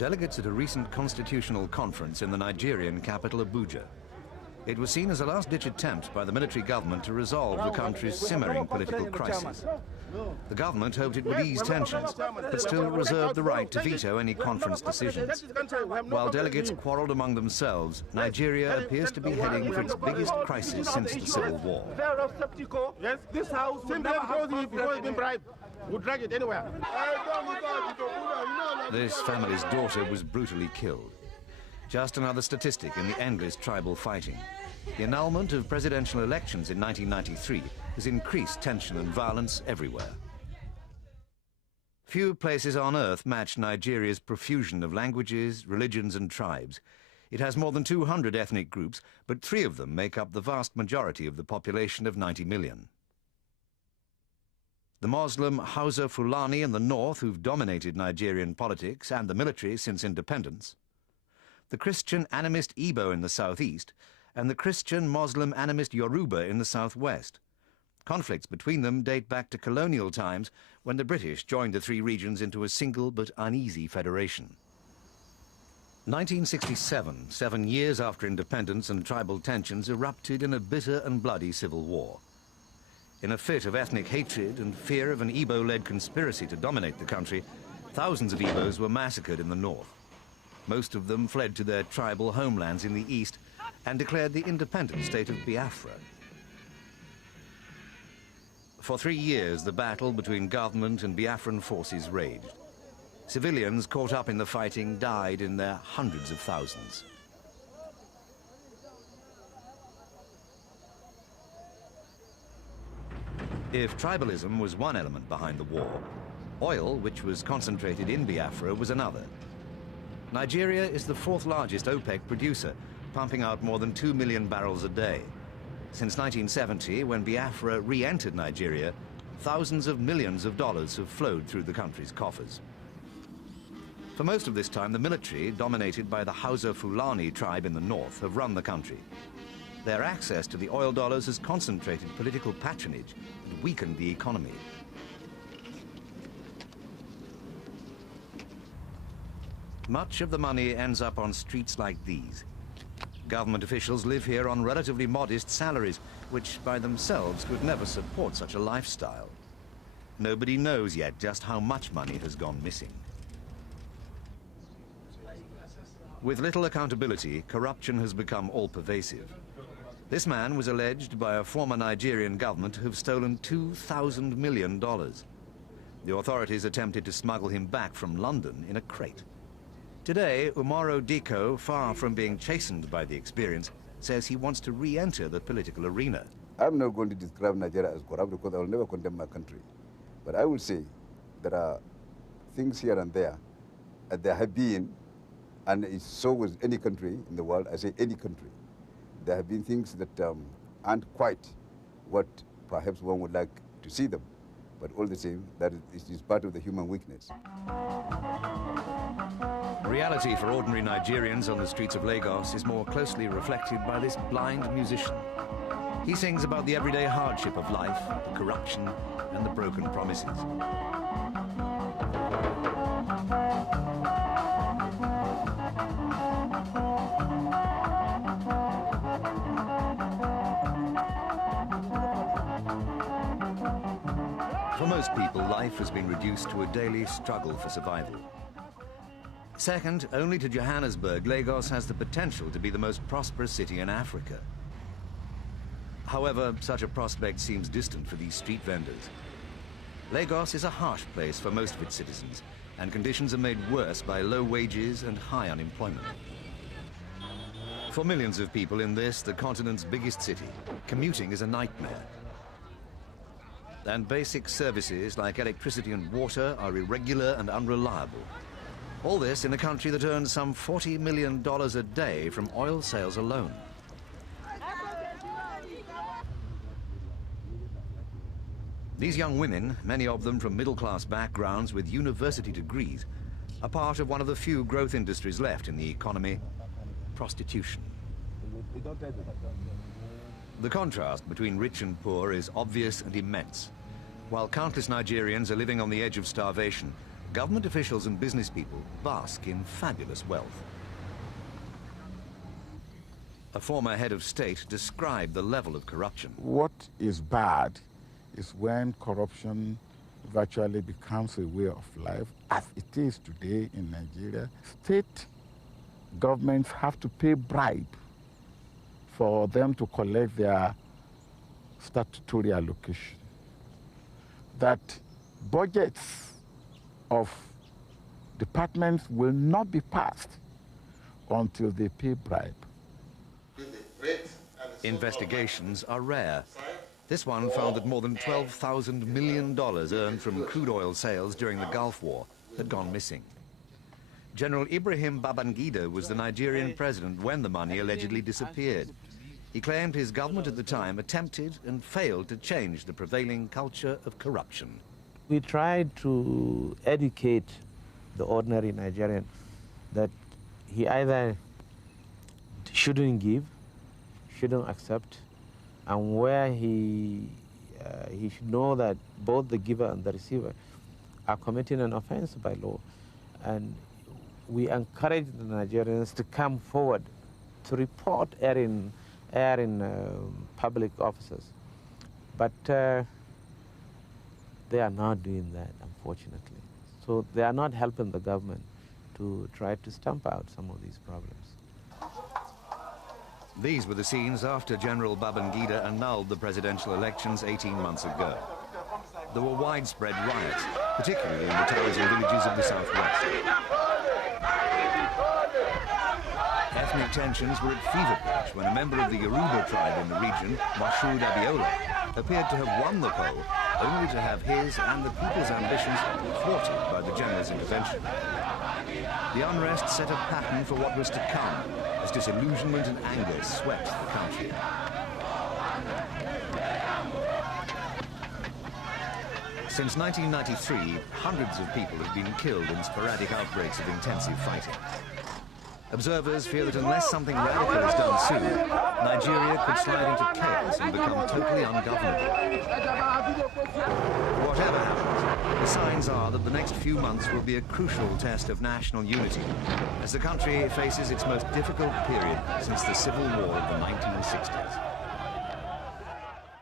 delegates at a recent constitutional conference in the Nigerian capital, Abuja. It was seen as a last-ditch attempt by the military government to resolve the country's simmering political crisis. The government hoped it would ease tensions, but still reserved the right to veto any conference decisions. While delegates quarreled among themselves, Nigeria appears to be heading for its biggest crisis since the Civil War. Yes, this house will never have been bribed. We'll drag it anywhere. This family's daughter was brutally killed. Just another statistic in the endless tribal fighting. The annulment of presidential elections in 1993 has increased tension and violence everywhere. Few places on earth match Nigeria's profusion of languages, religions and tribes. It has more than 200 ethnic groups, but 3 of them make up the vast majority of the population of 90 million. The Muslim Hausa Fulani in the north, who've dominated Nigerian politics and the military since independence, the Christian animist Igbo in the southeast, and the Christian Muslim animist Yoruba in the southwest. Conflicts between them date back to colonial times when the British joined the 3 regions into a single but uneasy federation. 1967, 7 years after independence, and tribal tensions erupted in a bitter and bloody civil war. In a fit of ethnic hatred and fear of an Igbo-led conspiracy to dominate the country, thousands of Igbos were massacred in the north. Most of them fled to their tribal homelands in the east and declared the independent state of Biafra. For 3 years, the battle between government and Biafran forces raged. Civilians caught up in the fighting died in their hundreds of thousands. If tribalism was one element behind the war, oil, which was concentrated in Biafra, was another. Nigeria is the 4th largest OPEC producer, pumping out more than 2 million barrels a day. Since 1970, when Biafra re-entered Nigeria, thousands of millions of dollars have flowed through the country's coffers. For most of this time, the military, dominated by the Hausa Fulani tribe in the north, have run the country. Their access to the oil dollars has concentrated political patronage and weakened the economy. Much of the money ends up on streets like these. Government officials live here on relatively modest salaries, which by themselves could never support such a lifestyle. Nobody knows yet just how much money has gone missing. With little accountability, corruption has become all-pervasive. This man was alleged by a former Nigerian government to have stolen $2,000 million. The authorities attempted to smuggle him back from London in a crate. Today, Umaro Diko, far from being chastened by the experience, says he wants to re-enter the political arena. I'm not going to describe Nigeria as corrupt because I will never condemn my country. But I will say there are things here and there have been, and it's so with any country in the world, I say any country, there have been things that aren't quite what perhaps one would like to see them. But all the same, that is part of the human weakness. Reality for ordinary Nigerians on the streets of Lagos is more closely reflected by this blind musician. He sings about the everyday hardship of life, the corruption, and the broken promises. For most people, life has been reduced to a daily struggle for survival. Second only to Johannesburg, Lagos has the potential to be the most prosperous city in Africa. However, such a prospect seems distant for these street vendors. Lagos is a harsh place for most of its citizens, and conditions are made worse by low wages and high unemployment. For millions of people in this, the continent's biggest city, commuting is a nightmare. And basic services like electricity and water are irregular and unreliable. All this in a country that earns some $40 million a day from oil sales alone. These young women, many of them from middle-class backgrounds with university degrees, are part of one of the few growth industries left in the economy: prostitution. The contrast between rich and poor is obvious and immense. While countless Nigerians are living on the edge of starvation, government officials and business people bask in fabulous wealth. A former head of state described the level of corruption. What is bad is when corruption virtually becomes a way of life, as it is today in Nigeria. State governments have to pay bribe for them to collect their statutory allocation. That budgets of departments will not be passed until they pay bribe. Investigations are rare. This one found that more than $12,000 million earned from crude oil sales during the Gulf War had gone missing. General Ibrahim Babangida was the Nigerian president when the money allegedly disappeared. He claimed his government at the time attempted and failed to change the prevailing culture of corruption. We tried to educate the ordinary Nigerian that he either shouldn't give, shouldn't accept, and where he should know that both the giver and the receiver are committing an offense by law. And we encourage the Nigerians to come forward to report erring public officers. But they are not doing that, unfortunately. So they are not helping the government to try to stamp out some of these problems. These were the scenes after General Babangida annulled the presidential elections 18 months ago. There were widespread riots, particularly in the towns and villages of the southwest. Ethnic tensions were at fever pitch when a member of the Yoruba tribe in the region, Mashood Abiola, appeared to have won the poll, only to have his and the people's ambitions thwarted by the general's intervention. The unrest set a pattern for what was to come, as disillusionment and anger swept the country. Since 1993, hundreds of people have been killed in sporadic outbreaks of intensive fighting. Observers fear that unless something radical is done soon, Nigeria could slide into chaos and become totally ungovernable. Whatever happens, the signs are that the next few months will be a crucial test of national unity as the country faces its most difficult period since the civil war of the 1960s.